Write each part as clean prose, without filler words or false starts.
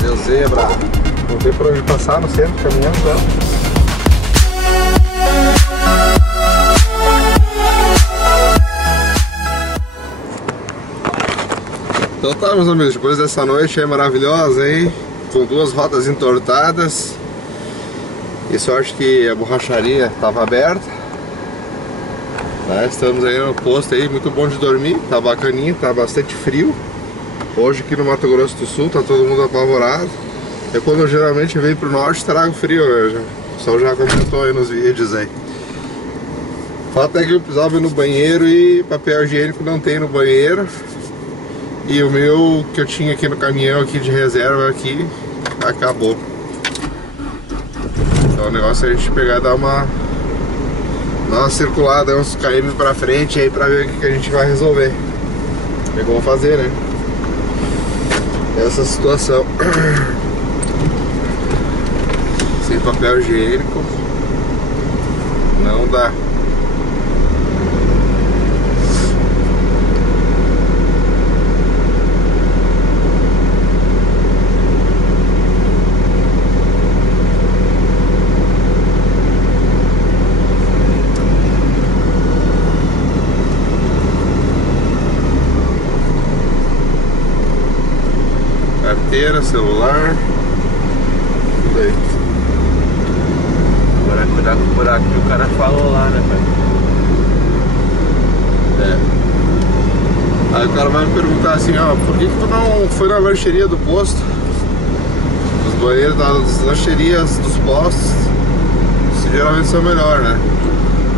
Deu zebra. Não tem por onde passar no centro, caminhando, tá? Então tá, meus amigos, depois dessa noite aí maravilhosa aí, com duas rodas entortadas, e sorte que a borracharia estava aberta, tá? Estamos aí no posto aí, muito bom de dormir, tá bacaninha, tá bastante frio. Hoje aqui no Mato Grosso do Sul tá todo mundo apavorado. É quando eu geralmente venho pro norte, trago frio, né? O pessoal já comentou aí nos vídeos aí. O fato é que eu precisava ir no banheiro e papel higiênico não tem no banheiro. E o meu que eu tinha aqui no caminhão aqui de reserva aqui acabou. Então o negócio é a gente pegar e dar uma circulada, uns km pra frente aí pra ver o que a gente vai resolver. O que eu vou fazer, né? Essa situação. Sem papel higiênico não dá. Carteira, celular, tudo aí. Agora cuidar com o buraco que o cara falou lá, né, pai? Aí o cara vai me perguntar assim, ó, por que tu não foi na lancheria do posto? Os banheiros das lancherias dos postos geralmente são melhor, né?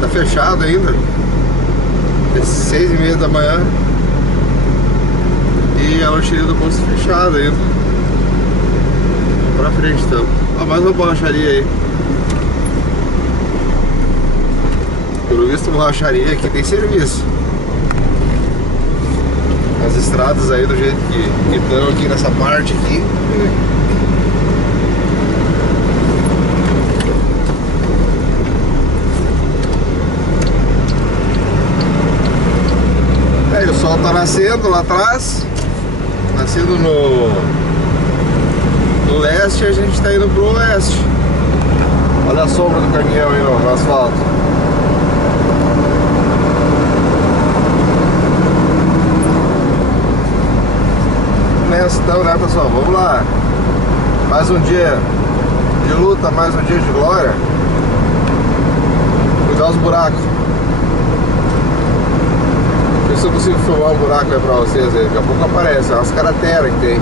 Tá fechado ainda. É 6h30 da manhã. E a lancheria do posto fechada ainda. Pra frente então. Ah, mais uma borracharia aí. Pelo visto, borracharia aqui tem serviço. As estradas aí do jeito que estão aqui nessa parte aqui. Aí o sol tá nascendo lá atrás. Nascendo no leste e a gente tá indo pro oeste. Olha a sombra do caminhão aí no asfalto. Nessa então, né, pessoal? Vamos lá. Mais um dia de luta, mais um dia de glória. Cuidar os buracos. Ver se eu consigo filmar um buraco aí pra vocês aí. Daqui a pouco aparece, é umas crateras que tem.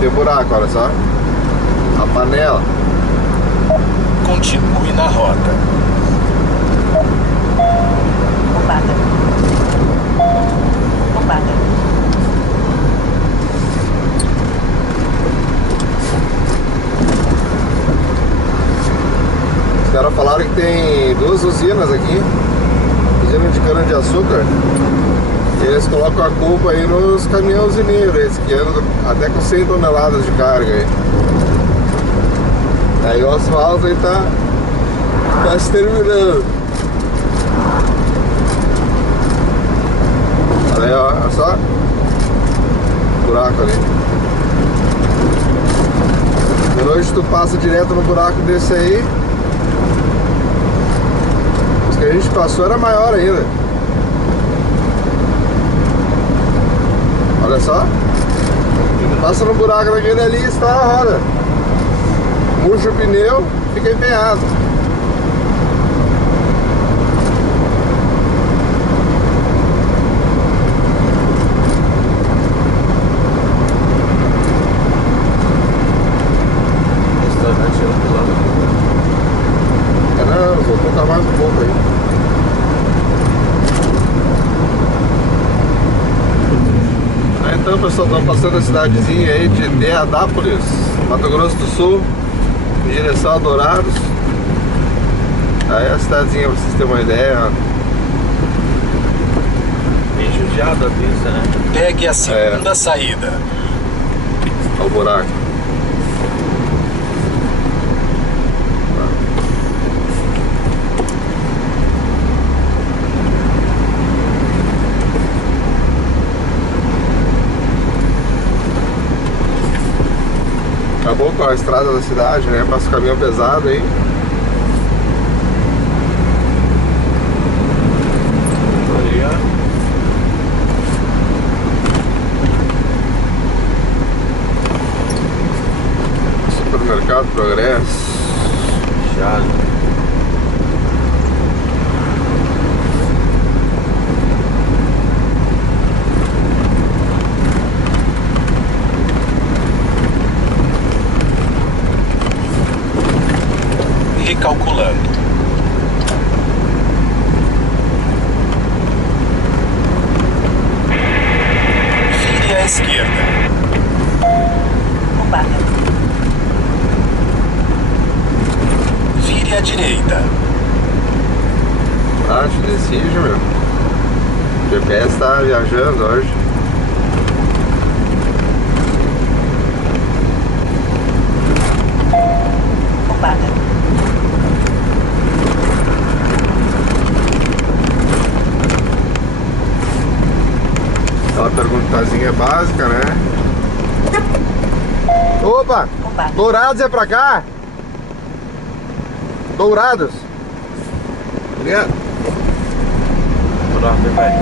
Tem buraco, olha só. A panela. Continue na rota. Roubada. Roubada. Os caras falaram que tem duas usinas aqui. Usina de cana de açúcar. E eles colocam a culpa aí nos caminhãozinhos, esse que andam até com 100 toneladas de carga aí. Aí o asfalto aí tá se terminando. Olha aí, ó, olha só. Buraco ali. De noite tu passa direto no buraco desse aí. Os que a gente passou era maior ainda. Olha só. Passa no buraco daquele ali e estoura a roda. Murcha o pneu, fica empenhado. Então, pessoal, estamos passando a cidadezinha aí de Deodápolis, Mato Grosso do Sul, em direção a Dourados. Aí a cidadezinha, pra vocês terem uma ideia. Bem judiado a pista, né? Pegue a segunda saída. Olha o buraco. Acabou com a estrada da cidade, né? Passa o caminhão pesado aí. Ali, ó. Supermercado Progresso. Fechado. Recalculando. Vire à esquerda. Roubada. Vire à direita. Ah, te decide, meu. O GPS tá viajando hoje. Roubada. Aquela perguntazinha básica, né? Opa! Roubada. Dourados é pra cá? Dourados. Obrigado. Buraco, vai.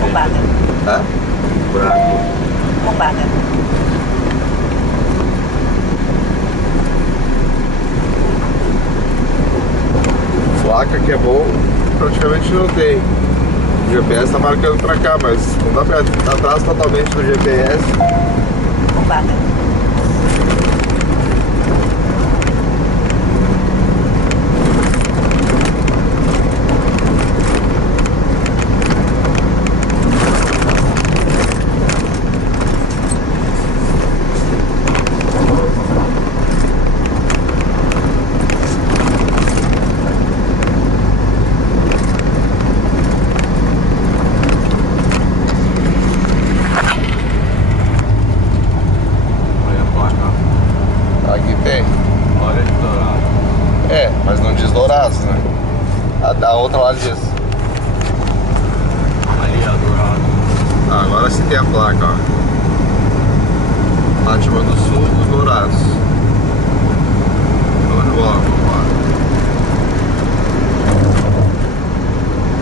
Roubada. Tá? Buraco. Roubada. Placa que é bom, praticamente não tem. O GPS tá marcando pra cá, mas não dá pra ir atrás totalmente do GPS. Roubada. Olha a placa. Aqui tem. Olha de Dourado. É, mas não diz Dourados, né? A da outra lá diz. Ali é Dourado. Ah, agora sim tem a placa, ó. Fátima do Sul dos Dourados. Vamos embora.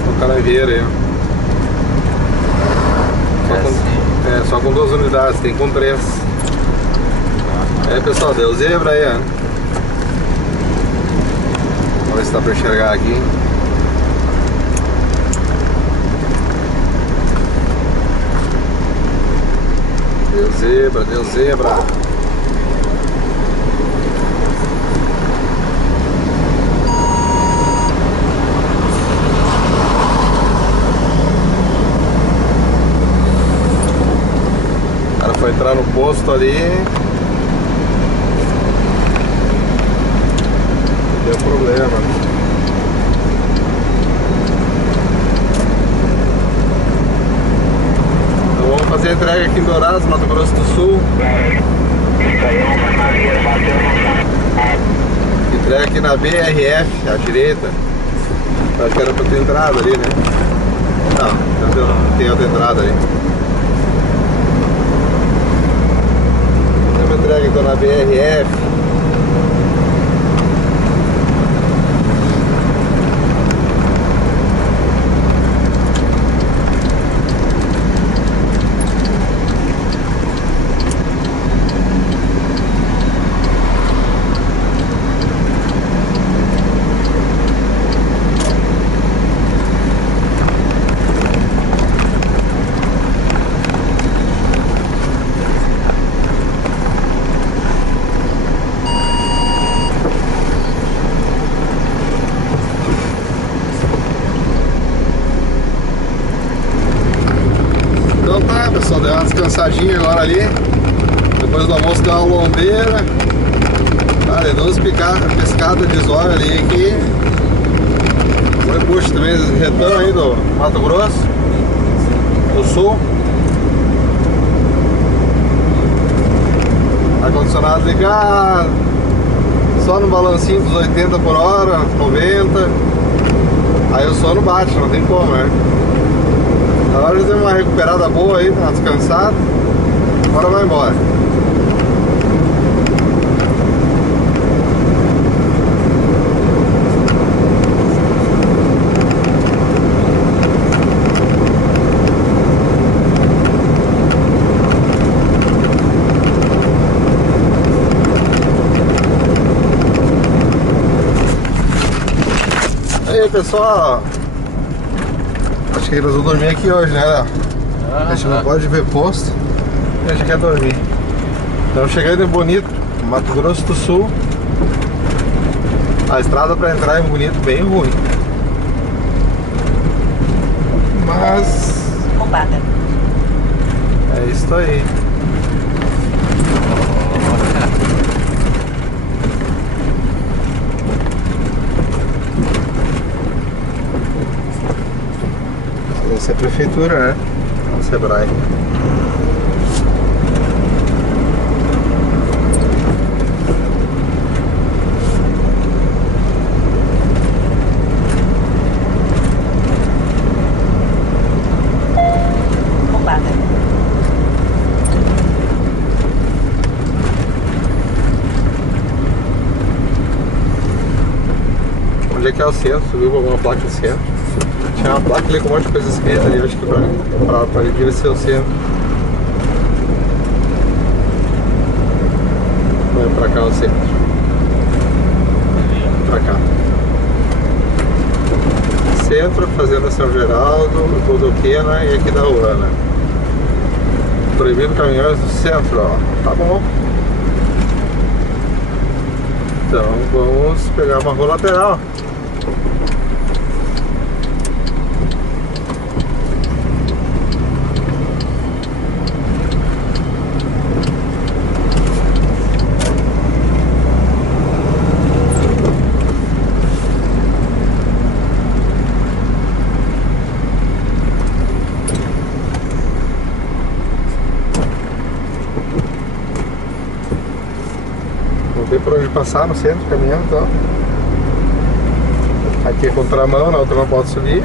O Canavieira aí, ó. Só com 2 unidades, tem com 3. Aí, pessoal, deu zebra aí, ó. Vamos ver se dá pra enxergar aqui. Deu zebra, deu zebra. O cara foi entrar no posto ali. Deu problema. Então vamos fazer a entrega aqui em Dourados, Mato Grosso do Sul. Entrega aqui na BRF, à direita. Acho que era pra ter entrada ali, né? Não, tem outra entrada ali. Tem uma entrega então na BRF. descansadinha agora ali. Depois do almoço deu uma lombeira. Tá, de 12 pescadas de zóio ali que foi puxa também esse retão aí do Mato Grosso do Sul. Ar-condicionado ligado, só no balancinho dos 80 por hora, 90. Aí o sono bate, não tem como, né? Agora já deu uma recuperada boa aí, tá descansado. Agora vai embora. Aí pessoal, acho que eles vão dormir aqui hoje, né? A gente não pode ver posto, a gente quer dormir. Então chegando em Bonito, Mato Grosso do Sul. A estrada para entrar em Bonito bem ruim, mas Roubada. é isso aí. Essa é a prefeitura, né? O Sebrae. Roubada. Onde é que é o centro? Subiu alguma placa de centro? Tinha uma placa ali com um monte de coisa escrita ali, acho que pra ali devia ser o centro. Vai pra cá o centro. Pra cá. Centro, Fazenda São Geraldo, Bodoquena e aqui da Uana. Proibido caminhões do centro, ó. Tá bom. Então vamos pegar uma rua lateral. Não tem por onde passar no centro caminhando, então. Aqui é contramão, na outra não pode subir.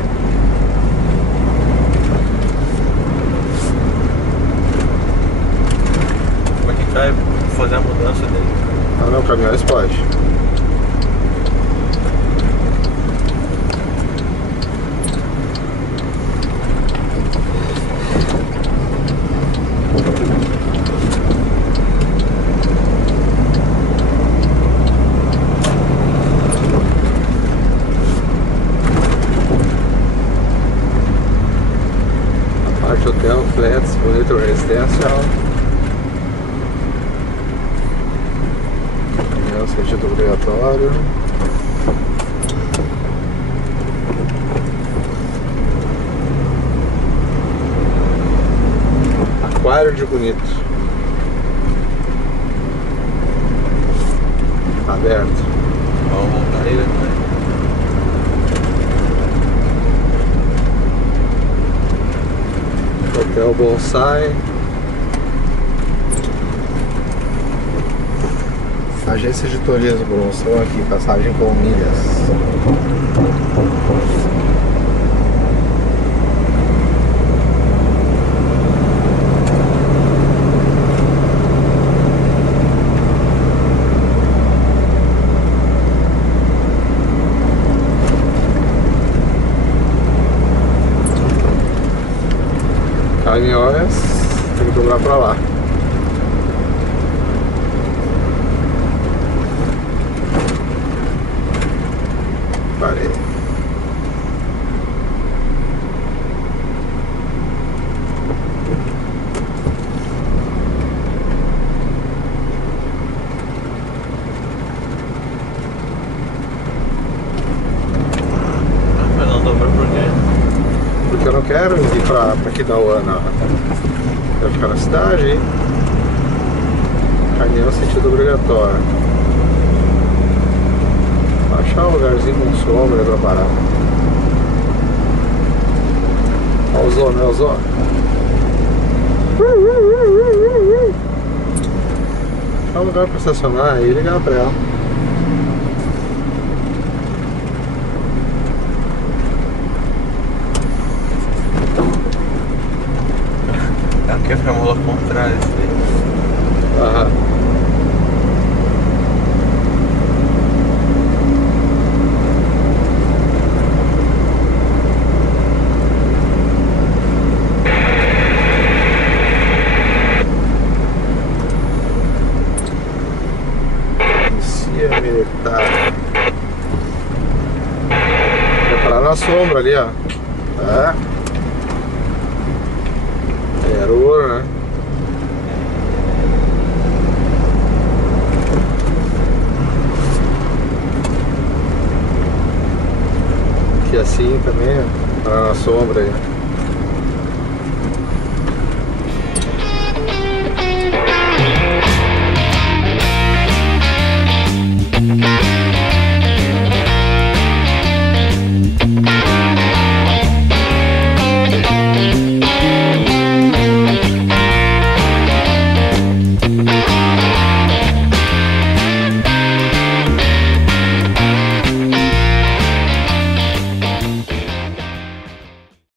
Como é que cai fazer a mudança dele? Ah não, caminhões pode. Hotel, flats, bonito residencial. Caminhão sentido obrigatório. Aquário de Bonito. Aberto. Vamos voltar aí, né? Hotel Bonsai. Agência de turismo, promoção aqui, passagem com milhas. Caminhões, tem que dobrar pra lá. Parei. Mas não dobrou por quê? Porque eu não quero ir pra Aquidauana, não. Quero ficar na cidade, hein? Caminhão sentido obrigatório. Achar um lugarzinho com sombra pra parar. Olha o zona, olha o zona. Achar um lugar pra estacionar e ligar pra ela. Aqui é pra mola contrária isso aí. Aham. Polícia militar. Vai parar na sombra ali, ó. É. Era ouro, né? Aqui assim também, ó. Parar na sombra aí.